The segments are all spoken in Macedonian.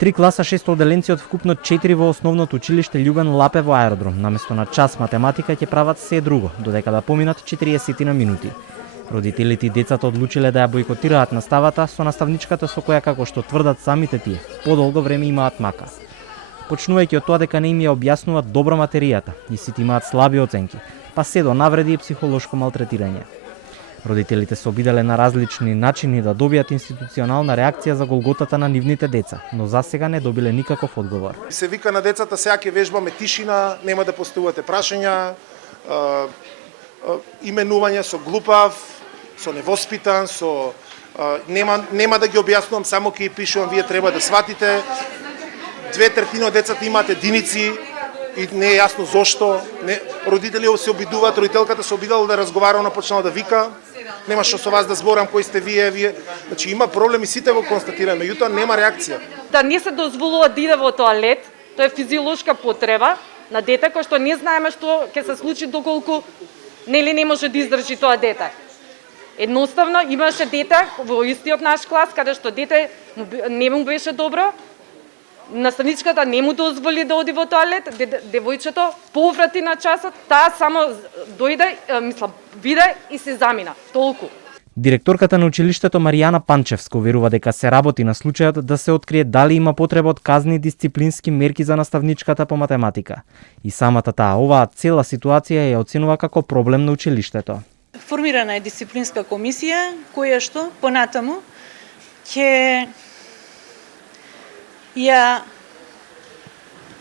3 класа 6 оделенци од вкупно 4 во основното училиште Љубен Лапе во аеродром, наместо на час математика ќе прават се друго, додека да поминат 40 на минути. Родителите и децата одлучиле да ја бойкотираат наставата со наставничката со која, како што тврдат самите тие, подолго време имаат мака. Почнувајќи од тоа дека не им ја објаснуваат добро материјата и сите имаат слаби оценки, па се до навреди и психолошко малтретирање. Родителите се обиделе на различни начини да добијат институционална реакција за голготата на нивните деца, но засега не добиле никаков одговор. Се вика на децата, сега ќе вежбаме тишина, нема да поставувате прашања, именување со глупав, со невоспитан, нема да ги објаснувам, само ќе пишувам, вие треба да сватите. 2/3 од децата имаат единици и не е јасно зошто. Родители се обидуваат, родителката се обидала да разговара, она почнала да вика. Нема што со вас да зборам, кои сте вие. Значи има проблем и сите го констатираме, меѓутоа нема реакција. Да не се дозволува да иде во тоалет, тоа е физиолошка потреба на дете кој што не знаеме што ќе се случи доколку не може да издржи тоа дете. Едноставно имаше дете во истиот наш клас каде што дете не му беше добро. Наставничката не му дозволи да оди во тоалет, девојчето поврати на часот, таа само дојде, виде и се замина. Толку. Директорката на училиштето Маријана Панчевска уверува дека се работи на случајот да се открие дали има потреба од казни и дисциплински мерки за наставничката по математика. И самата таа оваа цела ситуација ја оценува како проблем на училиштето. Формирана е дисциплинска комисија која што понатаму ќе ја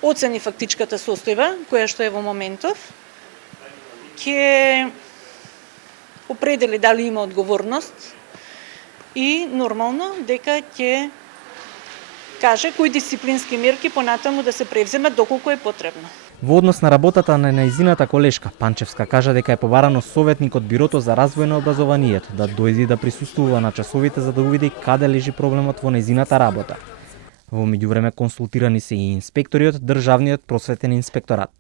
оцени фактичката состојба која што е во моментов, ќе определи дали има одговорност и нормално дека ќе каже кои дисциплински мерки понатаму да се превземат доколку е потребно. Во однос на работата на нејзината колешка, Панчевска кажа дека е побарано советник од Бирото за развој на образованието да дојде да присуствува на часовите за да увиди каде лежи проблемот во нејзината работа. Во меѓувреме консултирани се и инспектори од Државниот просветен инспекторат.